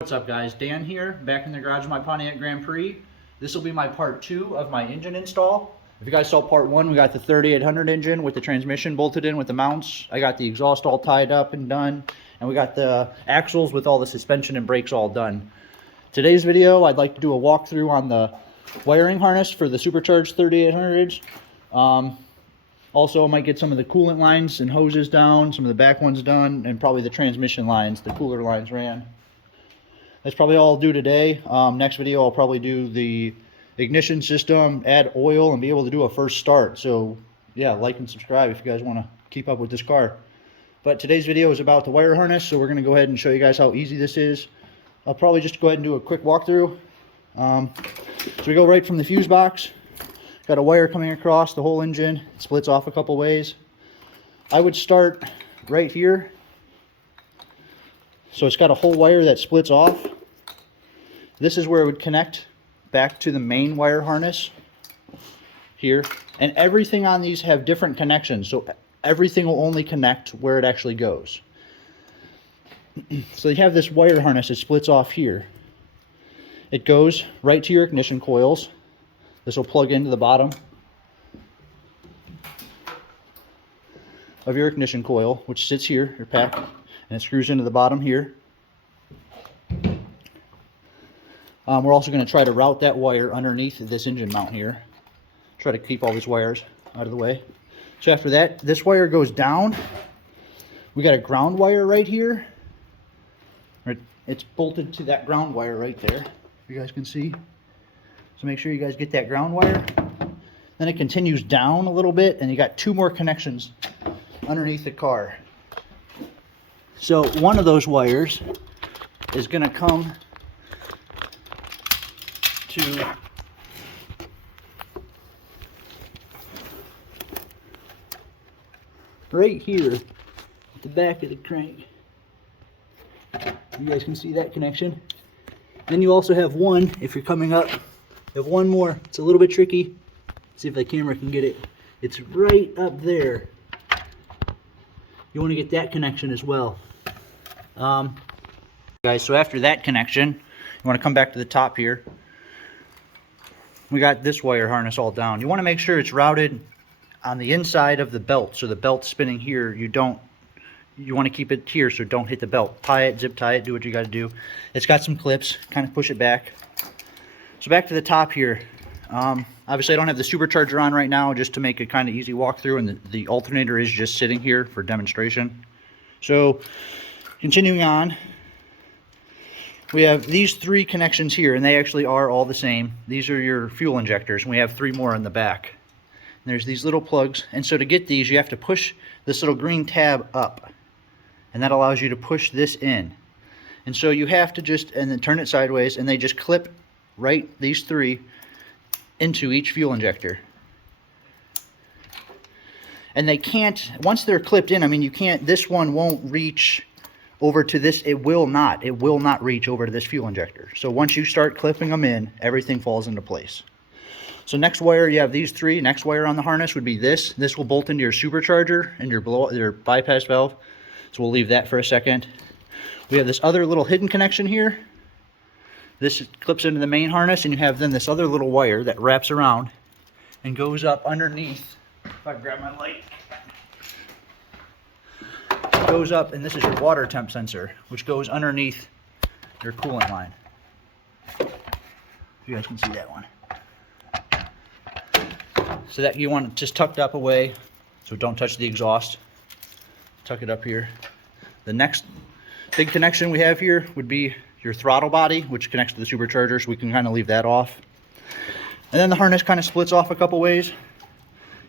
What's up guys, Dan here, back in the garage of my Pontiac Grand Prix. This will be my part 2 of my engine install. If you guys saw part 1, we got the 3800 engine with the transmission bolted in with the mounts. I got the exhaust all tied up and done, and we got the axles with all the suspension and brakes all done. Today's video, I'd like to do a walkthrough on the wiring harness for the supercharged 3800s. Also, I might get some of the coolant lines and hoses down, some of the back ones done, and probably the transmission lines, the cooler lines ran. That's probably all I'll do today. Next video I'll probably do the ignition system, add oil, and be able to do a first start. So yeah, like and subscribe if you guys want to keep up with this car. But today's video is about the wire harness, so we're going to go ahead and show you guys how easy this is. I'll probably just go ahead and do a quick walkthrough. So we go right from the fuse box. Got a wire coming across the whole engine. It splits off a couple ways. I would start right here. So it's got a whole wire that splits off. This is where it would connect back to the main wire harness here. And everything on these have different connections, so everything will only connect where it actually goes. So you have this wire harness that splits off here. It goes right to your ignition coils. This will plug into the bottom of your ignition coil, which sits here, your pack, and it screws into the bottom here. We're also going to try to route that wire underneath this engine mount here. Try to keep all these wires out of the way. So after that, this wire goes down. We got a ground wire right here. It's bolted to that ground wire right there, you guys can see. So make sure you guys get that ground wire. Then it continues down a little bit, and you got 2 more connections underneath the car. So one of those wires is going to come to right here at the back of the crank. You guys can see that connection. Then you also have one, if you're coming up, you have one more. It's a little bit tricky. See if the camera can get it. It's right up there. You want to get that connection as well. Guys, so after that connection, you want to come back to the top here. We got this wire harness all down. You want to make sure it's routed on the inside of the belt. So the belt's spinning here. You want to keep it here so don't hit the belt. Tie it, zip tie it, do what you got to do. It's got some clips, kind of push it back. So back to the top here. Obviously I don't have the supercharger on right now, just to make it kind of easy walkthrough, and the alternator is just sitting here for demonstration. So continuing on, we have these 3 connections here, and they actually are all the same. These are your fuel injectors, and we have 3 more in the back. And there's these little plugs, and so to get these you have to push this little green tab up, and that allows you to push this in. And so you have to just, and then turn it sideways, and they just clip right, these 3, into each fuel injector. And they can't, once they're clipped in, I mean, you can't, this one won't reach over to this. It will not reach over to this fuel injector. So once you start clipping them in, everything falls into place. So next wire, you have these 3. Next wire on the harness would be this. This will bolt into your supercharger and your bypass valve. So we'll leave that for a second. We have this other little hidden connection here. This clips into the main harness, and you have then this other little wire that wraps around and goes up underneath. If I grab my light. It goes up, and this is your water temp sensor, which goes underneath your coolant line. If you guys can see that one. So that you want it just tucked up away, so don't touch the exhaust. Tuck it up here. The next big connection we have here would be your throttle body, which connects to the supercharger, so we can kind of leave that off. And then the harness kind of splits off a couple ways.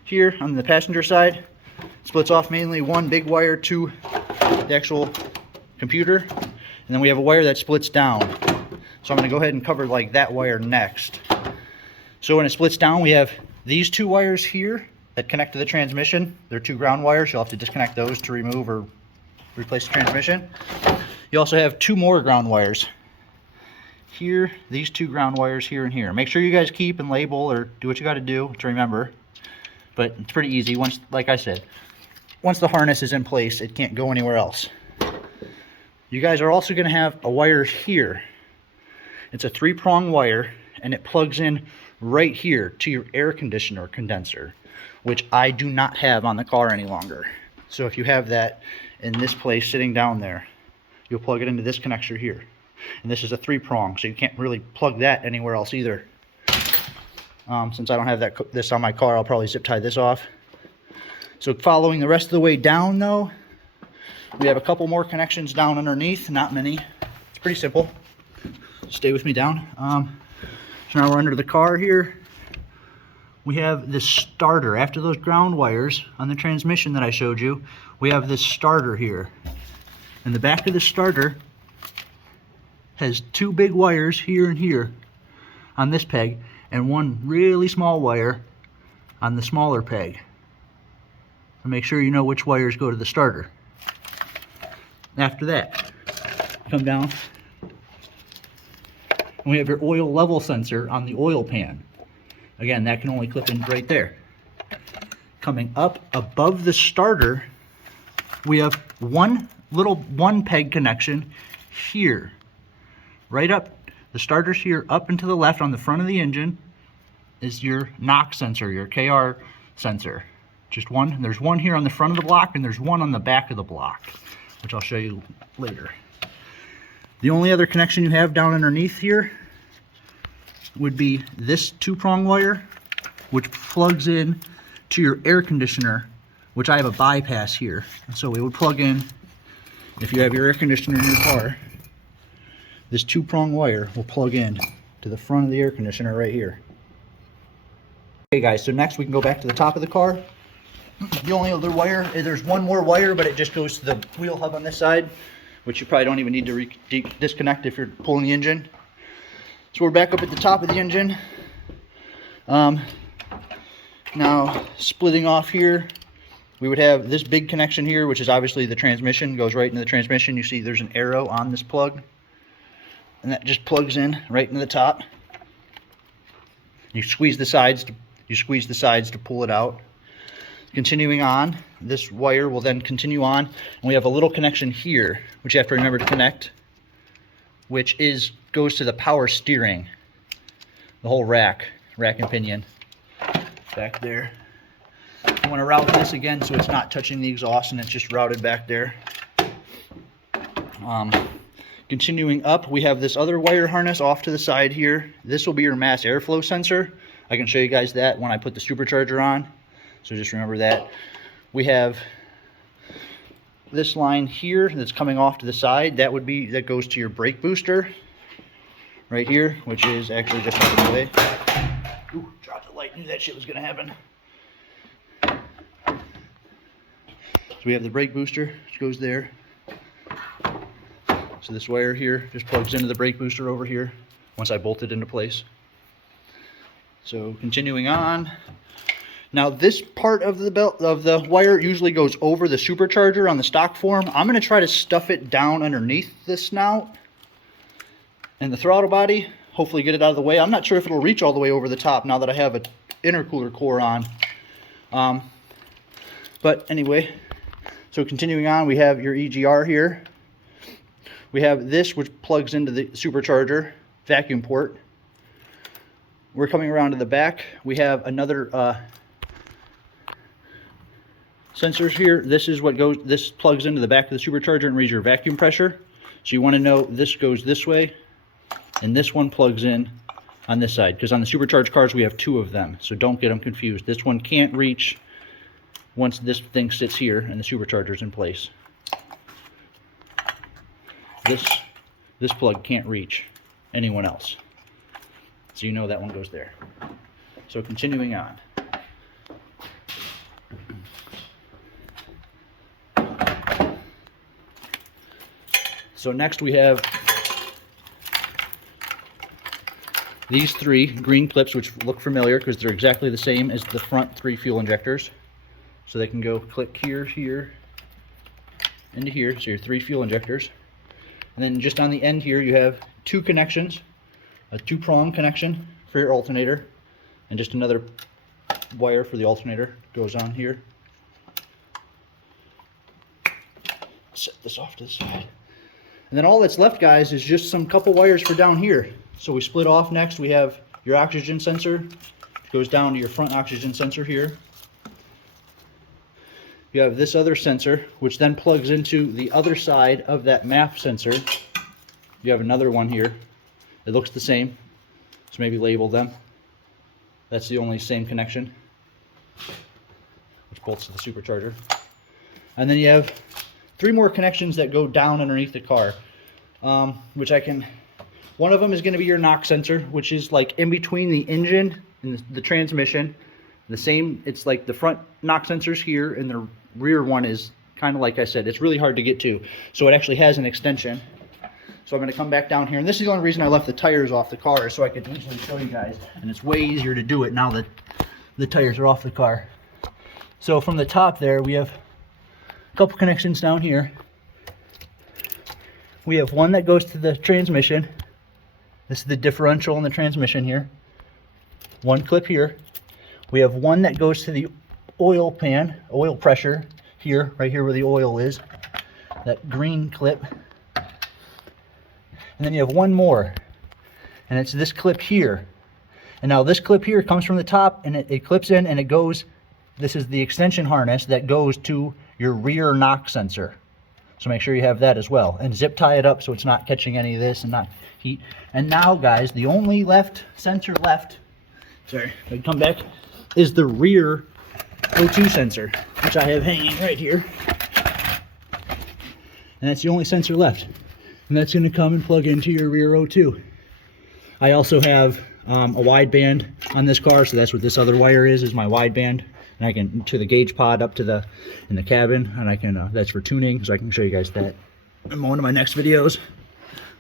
Here on the passenger side, it splits off mainly one big wire to the actual computer, and then we have a wire that splits down. So I'm going to go ahead and cover like that wire next. So when it splits down, we have these 2 wires here that connect to the transmission. They're 2 ground wires. You'll have to disconnect those to remove or replace the transmission. You also have 2 more ground wires here, these 2 ground wires here and here. Make sure you guys keep and label or do what you got to do to remember, but it's pretty easy. Once, like I said, once the harness is in place, it can't go anywhere else. You guys are also going to have a wire here. It's a 3-prong wire, and it plugs in right here to your air conditioner condenser, which I do not have on the car any longer. So if you have that in this place sitting down there, you'll plug it into this connector here. And this is a 3-prong, so you can't really plug that anywhere else either. Since I don't have this on my car, I'll probably zip tie this off. So following the rest of the way down though, we have a couple more connections down underneath, not many. It's pretty simple. Stay with me down. So now we're under the car here. We have this starter. After those ground wires on the transmission that I showed you, we have this starter here. And the back of the starter has 2 big wires here and here on this peg, and 1 really small wire on the smaller peg. So make sure you know which wires go to the starter. After that, come down, and we have your oil level sensor on the oil pan. Again, that can only clip in right there. Coming up above the starter, we have one peg connection here. Right up, the starter's here, up and to the left on the front of the engine is your knock sensor, your KR sensor. Just one. There's one here on the front of the block, and there's one on the back of the block, which I'll show you later. The only other connection you have down underneath here would be this 2-prong wire, which plugs in to your air conditioner, which I have a bypass here. And so it would plug in, if you have your air conditioner in your car, this 2-prong wire will plug in to the front of the air conditioner right here. Okay guys, so next we can go back to the top of the car. The only other wire, there's one more wire, but it just goes to the wheel hub on this side, which you probably don't even need to disconnect if you're pulling the engine. So we're back up at the top of the engine. Now splitting off here, we would have this big connection here, which is obviously the transmission, goes right into the transmission. You see there's an arrow on this plug, and that just plugs in right into the top. You squeeze the sides to pull it out. Continuing on, this wire will then continue on, and we have a little connection here, which you have to remember to connect, which goes to the power steering, the whole rack and pinion back there. I want to route this again so it's not touching the exhaust and it's just routed back there. Continuing up, we have this other wire harness off to the side here. This will be your mass airflow sensor. I can show you guys that when I put the supercharger on, so just remember that. We have this line here that's coming off to the side. That goes to your brake booster right here, which is actually just out of the way. Ooh, dropped the light. Knew that shit was gonna happen. So we have the brake booster, which goes there. So this wire here just plugs into the brake booster over here once I bolt it into place. So continuing on. Now this part of the belt of the wire usually goes over the supercharger on the stock form. I'm going to try to stuff it down underneath the snout and the throttle body. Hopefully get it out of the way. I'm not sure if it'll reach all the way over the top now that I have an intercooler core on. But anyway, so continuing on, we have your EGR here. We have this, which plugs into the supercharger vacuum port. We're coming around to the back. We have another sensors here. This plugs into the back of the supercharger and reads your vacuum pressure. So you want to know this goes this way, and this one plugs in on this side, because on the supercharged cars we have 2 of them. So don't get them confused. This one can't reach once this thing sits here and the supercharger's in place. This plug can't reach anyone else. So you know that one goes there. So continuing on. So next we have these 3 green clips, which look familiar because they're exactly the same as the front 3 fuel injectors. So they can go click here, here, into here. So your 3 fuel injectors. And then just on the end here you have 2 connections, a 2-prong connection for your alternator, and just another wire for the alternator goes on here. Set this off to the side. And then all that's left, guys, is just some couple wires for down here. So we split off next. We have your oxygen sensor. It goes down to your front oxygen sensor here. You have this other sensor, which then plugs into the other side of that MAF sensor. You have another one here. It looks the same, so maybe label them. That's the only same connection, which bolts to the supercharger. And then you have 3 more connections that go down underneath the car, which I can... One of them is going to be your knock sensor, which is like in between the engine and the transmission. The same, it's like the front knock sensor's here, and the rear one is kind of like I said, it's really hard to get to. So it actually has an extension. So I'm going to come back down here, and this is the only reason I left the tires off the car, so I could easily show you guys. And it's way easier to do it now that the tires are off the car. So from the top there, we have a couple connections down here. We have one that goes to the transmission. This is the differential in the transmission here. One clip here. We have one that goes to the oil pan, oil pressure here, right here where the oil is. That green clip. And then you have one more, and it's this clip here. And now this clip here comes from the top, and it clips in, and it goes, this is the extension harness that goes to your rear knock sensor. So make sure you have that as well. And zip tie it up so it's not catching any of this and not heat. And now, guys, the only sensor left, sorry, if I come back, is the rear O2 sensor, which I have hanging right here. And that's the only sensor left. And that's going to come and plug into your rear O2. I also have a wideband on this car, so that's what this other wire is my wideband. And I can, to the gauge pod up to in the cabin, and I can, that's for tuning, so I can show you guys that in one of my next videos.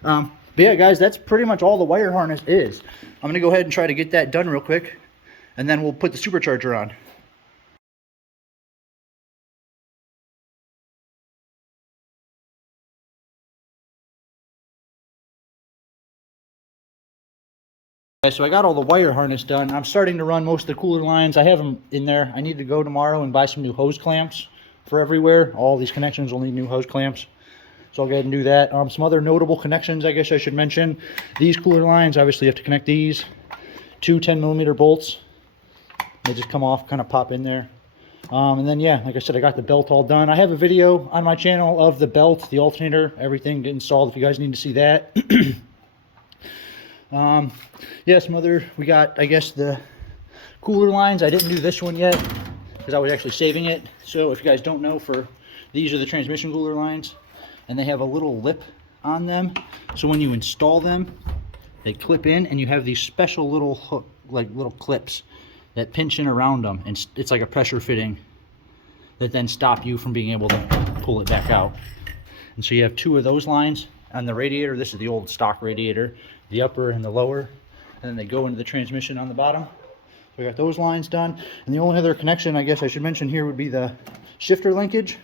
But yeah, guys, that's pretty much all the wire harness is. I'm going to go ahead and try to get that done real quick, and then we'll put the supercharger on. Okay, so I got all the wire harness done. I'm starting to run most of the cooler lines. I have them in there. I need to go tomorrow and buy some new hose clamps for everywhere. All these connections will need new hose clamps. So I'll go ahead and do that. Some other notable connections I guess I should mention. These cooler lines, obviously you have to connect these. 2 10mm bolts. They just come off, kind of pop in there. And then yeah, like I said, I got the belt all done. I have a video on my channel of the belt, the alternator, everything installed if you guys need to see that. Yeah, some other, we got, I guess, the cooler lines. I didn't do this one yet because I was actually saving it. So if you guys don't know, these are the transmission cooler lines, and they have a little lip on them. So when you install them, they clip in, and you have these special little hook, like little clips that pinch in around them, and it's like a pressure fitting that then stop you from being able to pull it back out. And so you have 2 of those lines on the radiator. This is the old stock radiator, the upper and the lower, and then they go into the transmission on the bottom. So we got those lines done, and the only other connection I guess I should mention here would be the shifter linkage.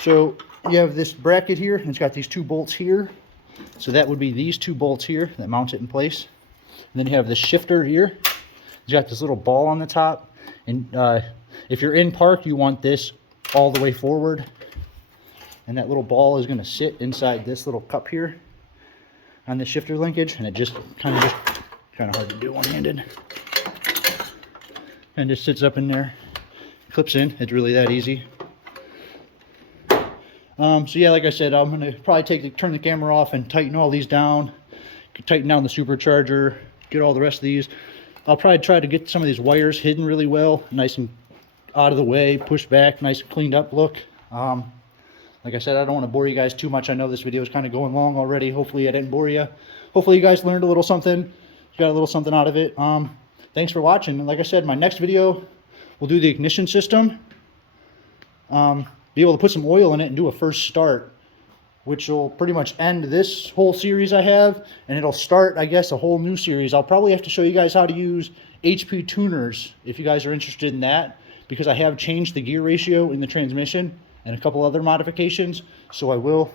So you have this bracket here, and it's got these 2 bolts here. So that would be these 2 bolts here that mounts it in place. And then you have the shifter here. It's got this little ball on the top, and if you're in park, you want this all the way forward, and that little ball is going to sit inside this little cup here on the shifter linkage, and it just kind of hard to do one-handed, and just sits up in there, clips in. It's really that easy. So yeah, like I said, I'm gonna probably turn the camera off and tighten all these down, tighten down the supercharger, get all the rest of these. I'll probably try to get some of these wires hidden really well, nice and out of the way, pushed back, nice and cleaned up look. Like I said, I don't want to bore you guys too much. I know this video is kind of going long already. Hopefully I didn't bore you. Hopefully you guys learned a little something, got a little something out of it. Thanks for watching. And like I said, my next video, we'll do the ignition system. Be able to put some oil in it and do a first start, which will pretty much end this whole series I have, and it'll start, I guess, a whole new series. I'll probably have to show you guys how to use HP tuners if you guys are interested in that, because I have changed the gear ratio in the transmission and a couple other modifications, so I will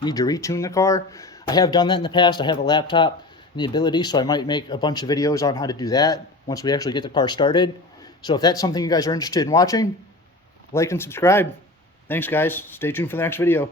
need to retune the car. I have done that in the past. I have a laptop and the ability, so I might make a bunch of videos on how to do that once we actually get the car started. So if that's something you guys are interested in watching, like and subscribe. Thanks, guys. Stay tuned for the next video.